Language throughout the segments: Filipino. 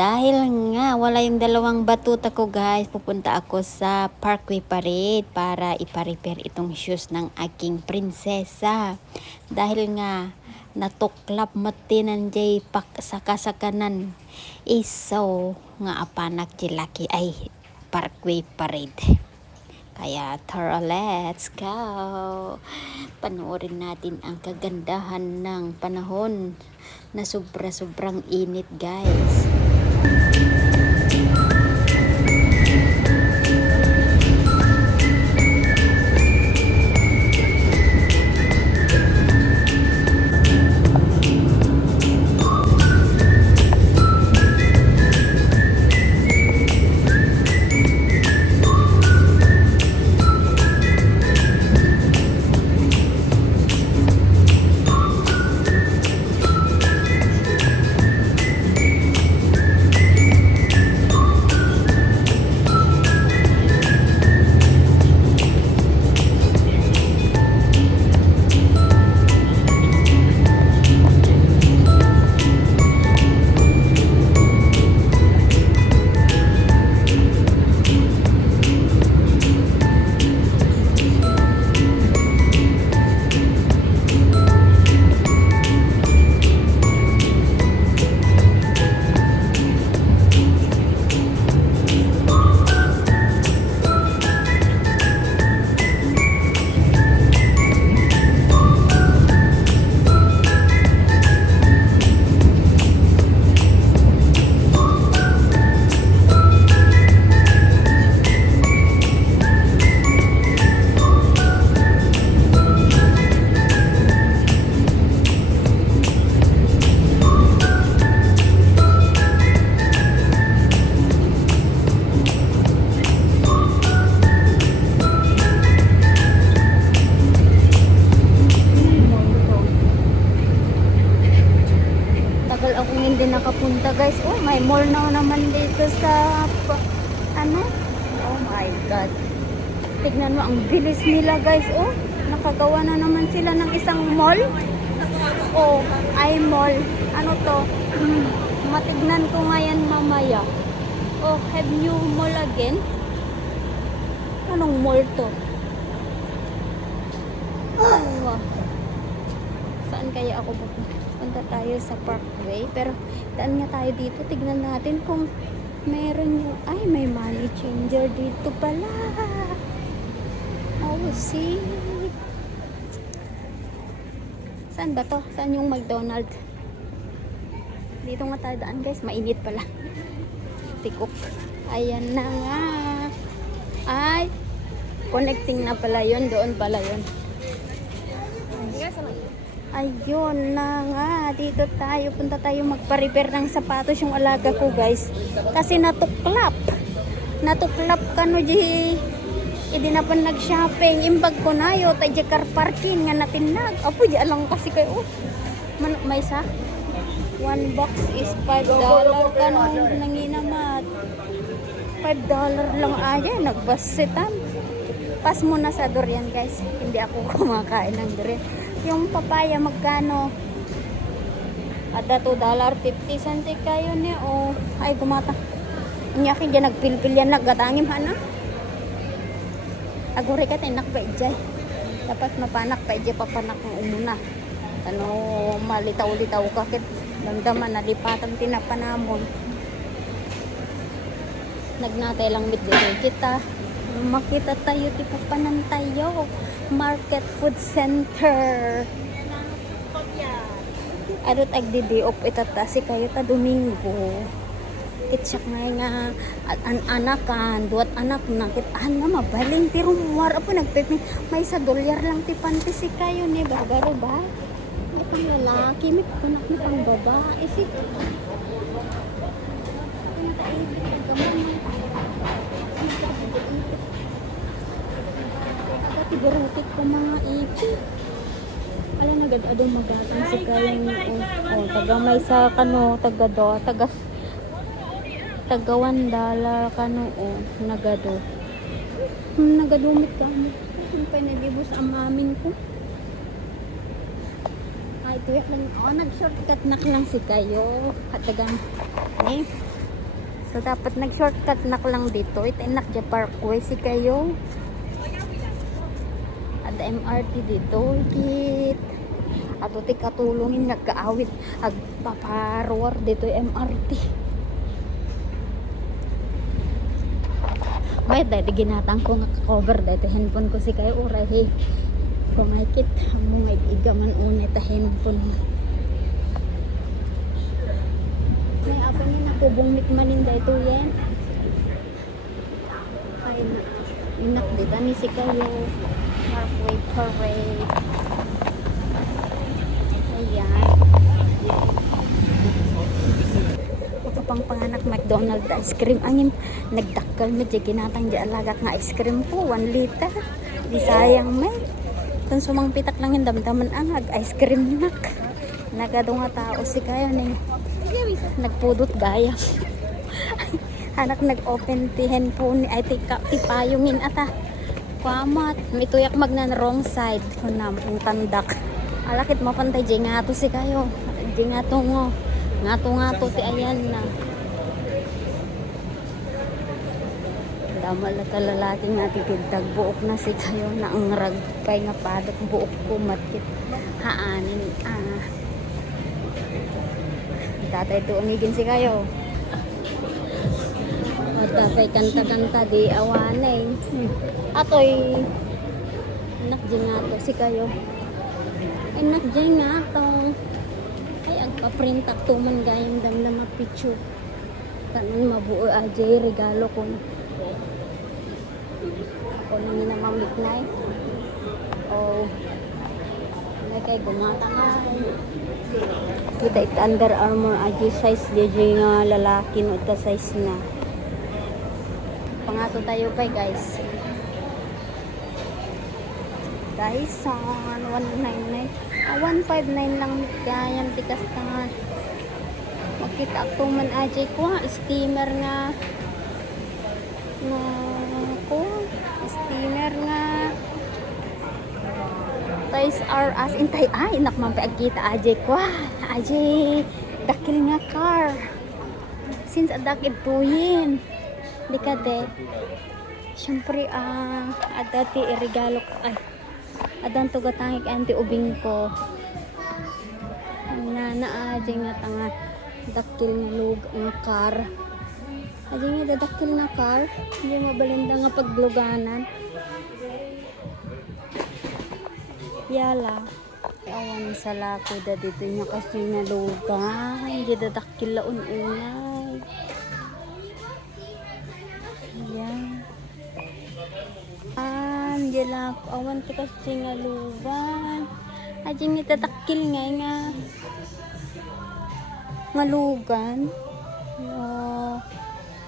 Dahil nga wala yung dalawang batuta ko guys, pupunta ako sa Parkway Parade para ipa-repair itong shoes ng aking prinsesa. Dahil nga natuklap matinan jay pak sa kasakanan isaw nga apanak jilaki ay Parkway Parade. Kaya tara, let's go! Panoorin natin ang kagandahan ng panahon na sobrang init guys. Akong hindi nakapunta guys. Oh, may mall na naman dito sa ano? Oh my god. Tignan mo ang bilis nila guys. Oh, nakagawa na naman sila ng isang mall. Oh, ay mall. Ano to? Matignan ko ngayon mamaya. Oh, have you mall again? Anong mall to? Oh, saan kaya ako pupunta? Punta tayo sa Parkway, pero daan nga tayo dito, tignan natin kung meron yung, ay may money changer dito pala. Oh, see, saan ba to? Saan yung McDonald's? Dito nga tayo daan guys, mainit pala. Tikok, ayan na nga, ay connecting na pala yun, doon pala yun. Ayun na nga, dito tayo, punta tayo magpa-repair ng sapatos yung alaga ko guys. Kasi natuklap ka no di, hindi na pa nag-shopping, imbag ko na yun, tayo car parking nga natinag. Apo, di alang kasi kayo, may isa, 1 box is $5 ka no, nanginamat. $5 lang aja, nagbasitan. Pas muna sa durian guys, hindi ako kumakain ng durian. Yung papaya magkano? Ada $2.50 kayo ni o ay gumata. Unya kin diyan nagpilpil yan naggatangim hana. Agure ka tinak pa ijay. Dapat mapanak pa ijay papanak ng umuna. Ano malitaw-litaw ka kit damdaman na lipatan tinapanamon. Nagnatay lang mit kita. Makita tayo ti papanan tayo. Market Food Center. Adot agdi op itata si kayo ta Domingo. Kitsak nga anakan, duat anak na kitaan nga mabaling ti rumwar apo nagpipin may $1 lang ti panty si kayo ni babaro ba? May pang lalaki, may panak ni pang babae si. Tigarutik ko mga ipi. Ala nagad-adong magatang si kayang oh, taga may sa kano, taga do, taga $1 kano oh, nagado. Nagadumit ka mo. Ang pinalibos ang mamin ko. Ay, tuyak lang. Oh, nag-shortcut na lang si kayo. Katagang, eh, So dapat nag-shortcut nak lang dito. Ito inak dya parkway si kayo. Ada MRT dito. Kit. Ato ti katulungin nagkaawit. Agpaparwar dito yung MRT. May dahil ginatang ko nga cover dahil handphone ko si kayo. Uray kumaikit. Ang mga igaman unay ta handphone. May apa ni nakubong mikmaninda ito yan. Ay, inak dito ni si kayo. Parkway parade. Ayan. Kapang panganak McDonald's ice cream. Angin, nagdakkel medyo ginatang di alagak nga ice cream po. 1 liter. Di sayang may. Kung sumang pitak lang yung damdaman ang ice cream nak. Nagado nga tao si kayo ni. Nagpudot gaya. Anak nag-open ti handphone ay tipayungin ata. Kwamat. May tuyak magnan wrong side. Kunam, ang tandak. Alakit mapantay di nga to si kayo. Di nga to ngo. Nga to ti ayan na. Damal na talalati nga ti kindag buok na si kayo na ang ragpay nga padok buok ko matkit haanin tatay doon igin si kayo. O tatay kanta-kanta di awanay. Atoy nakdyan nga to si kayo. Ay nakdyan nga to. Ay agpa-print up to man gayang damdam picture. Tanan mabuo ajay regalo ko. Ako nang minamamiknay. O may kay gumatangay. Kita it Under Armour aji size DJ nga lalaki no ita size na. Pangato tayo pa guys. Guys, 199. 159 lang kayan tikas nga. Makita ako man aji ko steamer nga steamer nga Toys R Us intay ay nak man paagkita aje ko aje dakil nga car since adakid tuyin di ka de syempre adati irigalo ko ay adan to gatangik anti ubing ko na aje nga tanga dakil nga lug nga car aje nga dadakil nga car hindi mabalinda nga pagluganan. Yala awan sa lako da dito niya kasi nalugan hindi dadakil laon unay yan jala awan to kasi nalugan aji ni dadakil nga malugan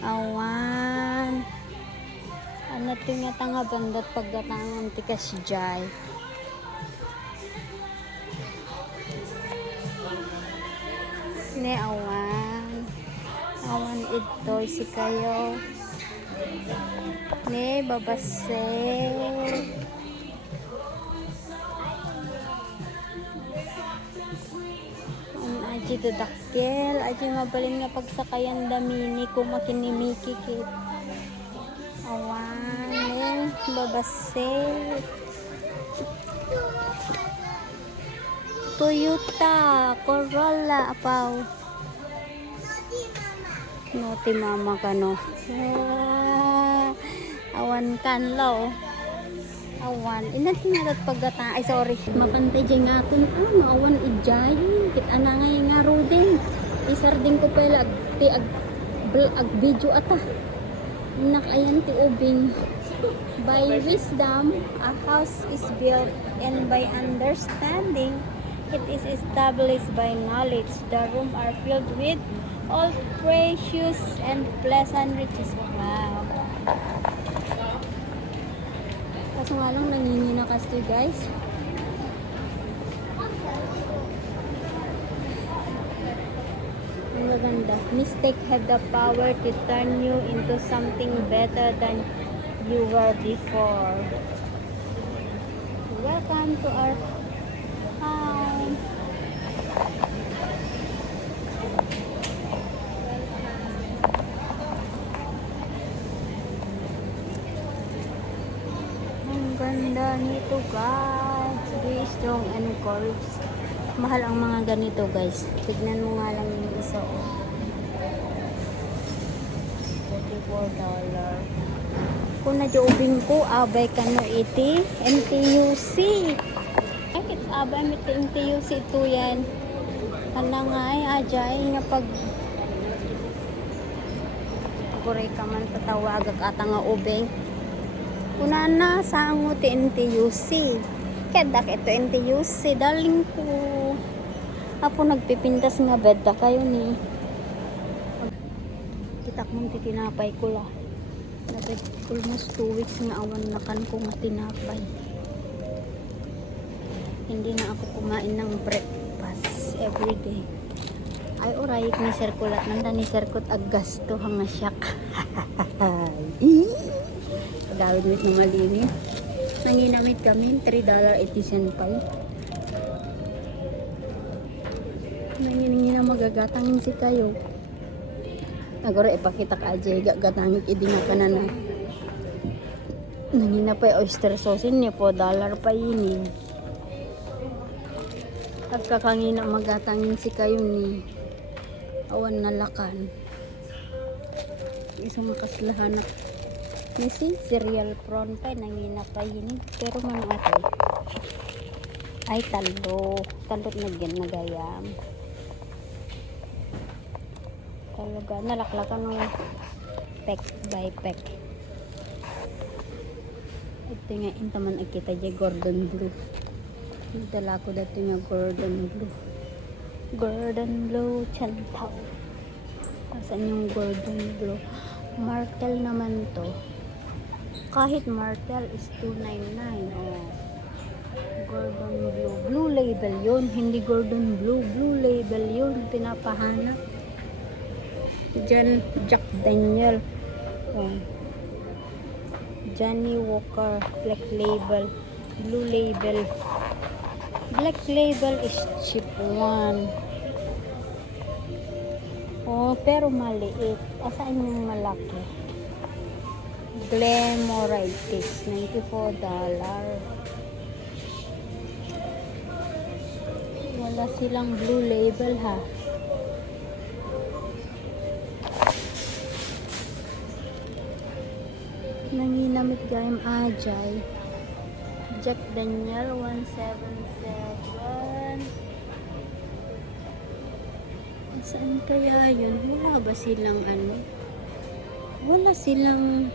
awan ano nga tanga bandat pagdatangan tikas jay. Ne awan ito si kayo ne babase aji dadakkel aji mabalin nga pagsakayan damini ko makinimiki kit awan ne babase Toyota Corolla apaw no ti mama ka no awan kanlaw awan inatin nga pagkata ay sorry mapantay dyan nga ito maawan idjayin kit anangay nga rodin isarding ko pala ag video ata nakayan ti ubing by wisdom a house is built and by understanding it is established by knowledge. The rooms are filled with all precious and pleasant riches. Wow. Kaso nga lang nanginginakas to guys. Ang maganda. Mistake have the power to turn you into something better than you were before. Welcome to our home. ganito guys. Be strong and courage. Mahal ang mga ganito guys. Tignan mo nga lang yung isa. $44. Kung na-joobin ko, abay ka no iti. NTUC. Bakit abay mo iti NTUC ito yan? Hala nga ay ajay nga pag kuray ka man tatawag at nga ubeng. Kuna na saan mo ti NTUC. Kaya ito NTUC. Daling ko. Apo nagpipintas nga bedda kayo ni. Kitak mong titinapay ko la. Nabed almost 2 weeks nga awan na kan ko nga tinapay. Hindi na ako kumain ng breakfast everyday. Ay oray ni sirkulat nanda ni sirkut ag gasto hanga syak. Gawin mit na malini. Nanginamit kami $3.80 pa. Nanginingin na magagatangin si kayo. Agora ipakita ka aja gagatangin idi nga kanana. Nangina pa oyster sauce ni po dollar pa yini. Pagkakangina magatangin si kayo ni awan nalakan. Isang makaslahan Nisi cereal prawn pa nangina pa yini pero man atay ay talot na gen nagayam talaga nalaklakan ng peck by peck. Ito nga intaman akita dyan Gordon Blue. Dala ko dito nga Gordon Blue chantaw. Asan yung Gordon Blue? Martel naman to. Kahit Martel is $2.99. Oh. Gordon Blue label yun, hindi Gordon Blue label yun, pinapahanap dyan. Jack Daniel, oh. Johnny Walker black label, blue label. Black label is cheap one. Oh, pero maliit. Asaan yung malaki? Glamoritis, $94. Wala silang blue label ha. Nanginamit gayam ajay. Jack Daniel 177. Saan kaya yun? Wala ba silang ano? Wala silang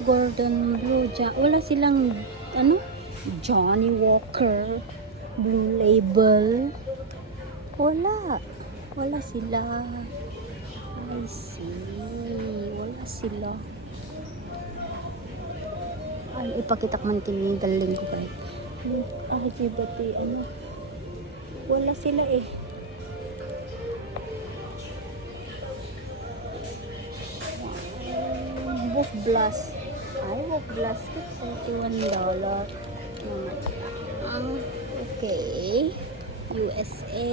Gordon Blue, wala silang ano? Johnny Walker blue label. Wala sila. I see. Wala sila. Ay, ipakitak man tininggaling ko ba? Ay, dibati ano? Wala sila eh. Wolf Blast. Ay, Wolf Blast. $41. Okay. USA.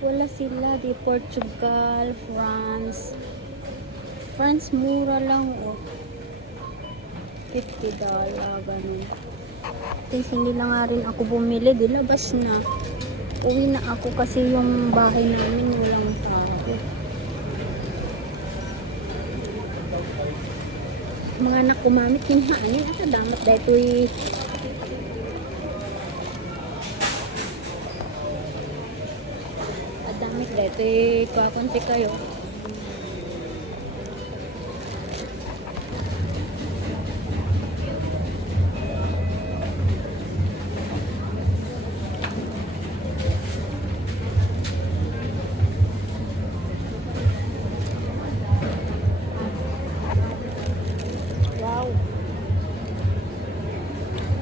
Wala sila. Di Portugal, France. France, mura lang. Oh. $50. Ganun. Kasi hindi na nga rin ako bumili. Dilabas na. Uwi na ako kasi yung bahay namin walang tao. Mga anak kumamit kinhaan ata damat daytoy adamit daytoy kuakon si kayo.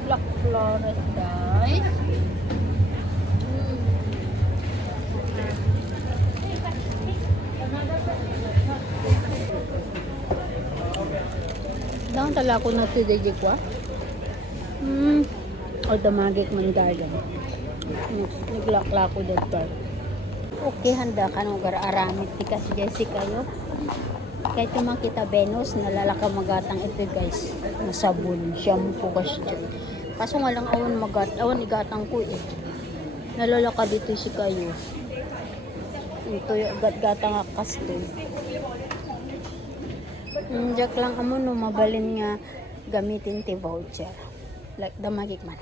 Black Flores guys. Daon tala ko na today kwa. O damagik man garden. Naglakla ko dito. Okay, handa ka nung aramit ni kasi Jessica yo. Kahit yung makita Venus, nalalaka magatang ito guys. Nasabon, shampoo kasi dyan. Kaso nga lang awan igatang ko eh. Nalalaka dito si kayo. Ito yung gatang akas to. Diyak lang amo no, mabalin nga gamitin ti voucher. Like damagik man.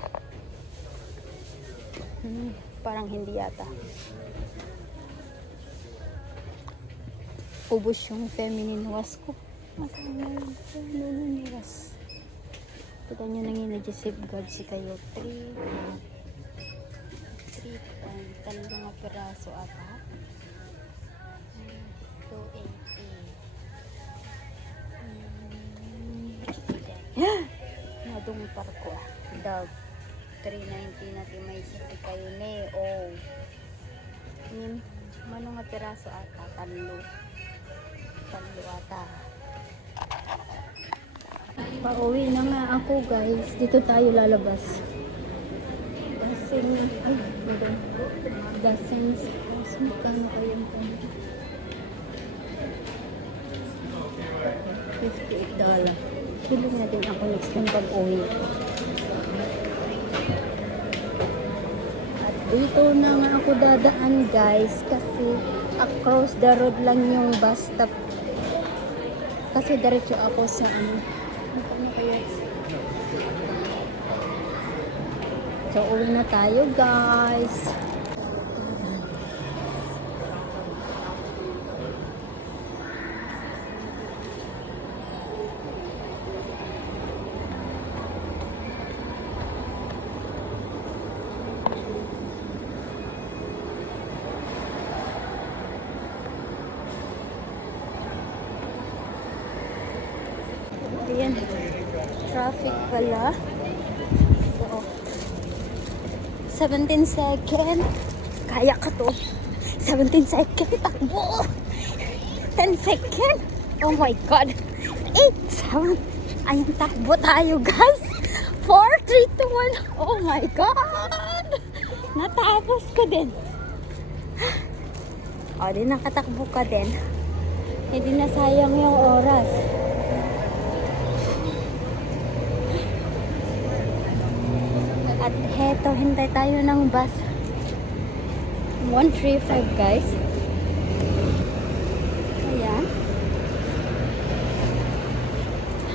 Parang hindi yata. Ubus yung feminine wash ko. Masama yung feminine wash. Kita nyo nang inadjustive guard si kayo. 3 talong nga piraso ata. 280. Nadung parko ah. Dog. 390 natin may sisi kayo ne. Oh. Mano nga piraso ata. Talo ata. Pauwi na nga ako guys. Dito tayo lalabas. Kasi nga dozens. Magkano kayo $58. Pili na din ako next time pag uwi. At dito na nga ako dadaan guys. Kasi across the road lang yung bus stop. Kasi diretso ako sa ano kaya. So uwi na tayo guys. Ayan, traffic pala. So, 17 second. Kaya ka to. 17 second, takbo. 10 second. Oh my God. 8, 7. Ayun, takbo tayo guys. 4, 3, 2, 1. Oh my God. Natapos ko din. O, di nakatakbo ka din. Hindi na sayang yung oras. At heto, hintay tayo ng bus. 135 guys. Ayan.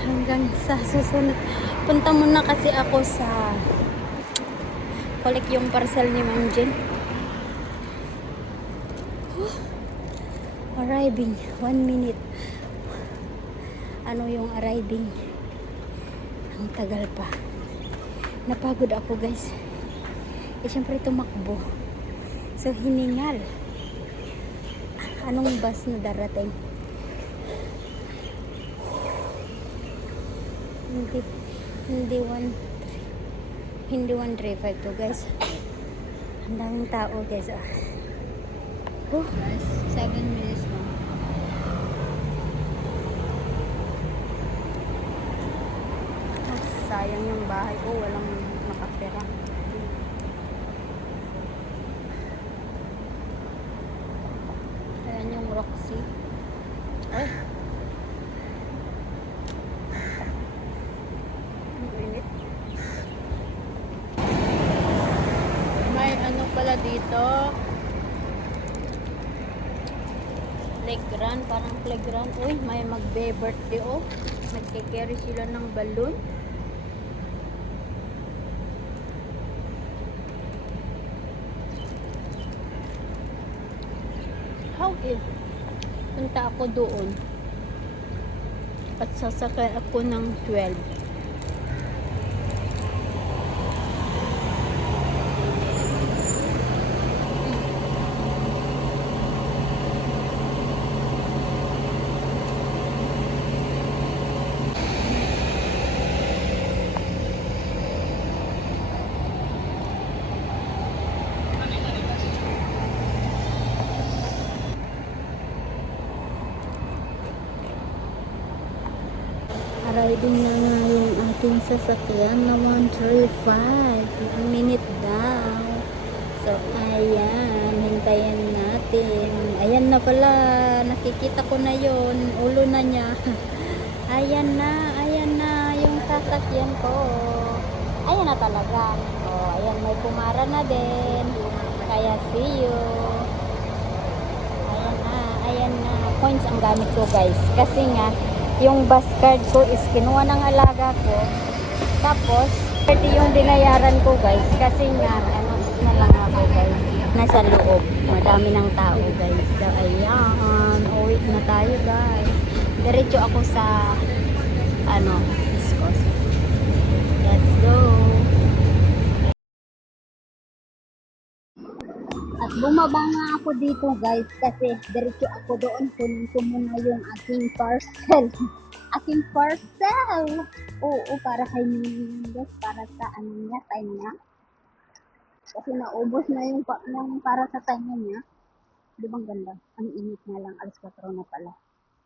Hanggang sa susunod. Punta muna kasi ako sa collect yung parcel ni Ma'am Jen. Arriving. 1 minute. Ano yung arriving? Ang tagal pa. Napagod ako guys. Siyempre tumakbo. So hiningal. Anong bus na darating? Hindi 135 to guys. Ang daming tao guys. Guys, 7 minutes na. Sayang yung bahay ko, walang nakapera. Ayan yung Roxy. Ay! Ang init. May ano pala dito. Playground, parang playground. Uy, may magbe-birthday oh. Nagke-carry sila ng balloon. How if punta ako doon at sasakay ako ng 12. Arriving na nga yung ating sasakyan na 135. 1 minute daw. So, ayan. Hintayin natin. Ayan. Ayan na pala, nakikita ko na yon, ulo na niya. Ayan na yung sasakyan ko. Ayan na talaga. Oh, ayan, may pumara na din. Kaya see you. Ayan na. Points ang gamit ko guys. Kasi nga, yung bus card ko is kinuha ng alaga ko. Tapos, 30 yung binayaran ko guys. Kasi nga, ano na lang ako guys. Nasa loob. Madami ng tao guys. So, ayan. Uwi na tayo guys. Diretso ako sa, Iskos. Let's go. At bumaba nga ako dito guys kasi diretso ako doon, kunin ko muna yung aking parcel. Aking parcel! Oo, para kay Mindos, para sa niya, time niya. Kasi naubos na yung para sa time niya. Di bang ganda? Ang init na lang, alas 4 na pala.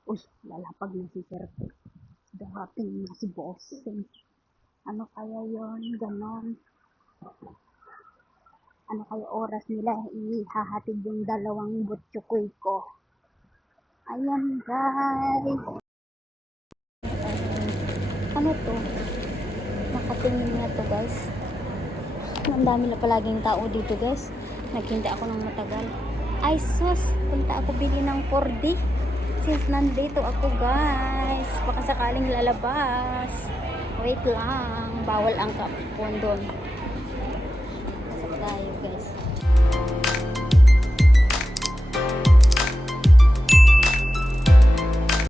Uy, lalapag na si Sir. Dahating na si boss. Ano kaya yon? Ganon. Ano kaya oras nila ihahatid yung dalawang butchukoy ko. Ayan guys. Ano to? Nakatingin na to guys. Ang dami na palaging tao dito guys. Naghintay ako ng matagal. Ay sus, punta ako bili ng 4D. Since nandito ako guys. Baka sakaling lalabas. Wait lang. Bawal ang kapon doon. Pasok tayo guys.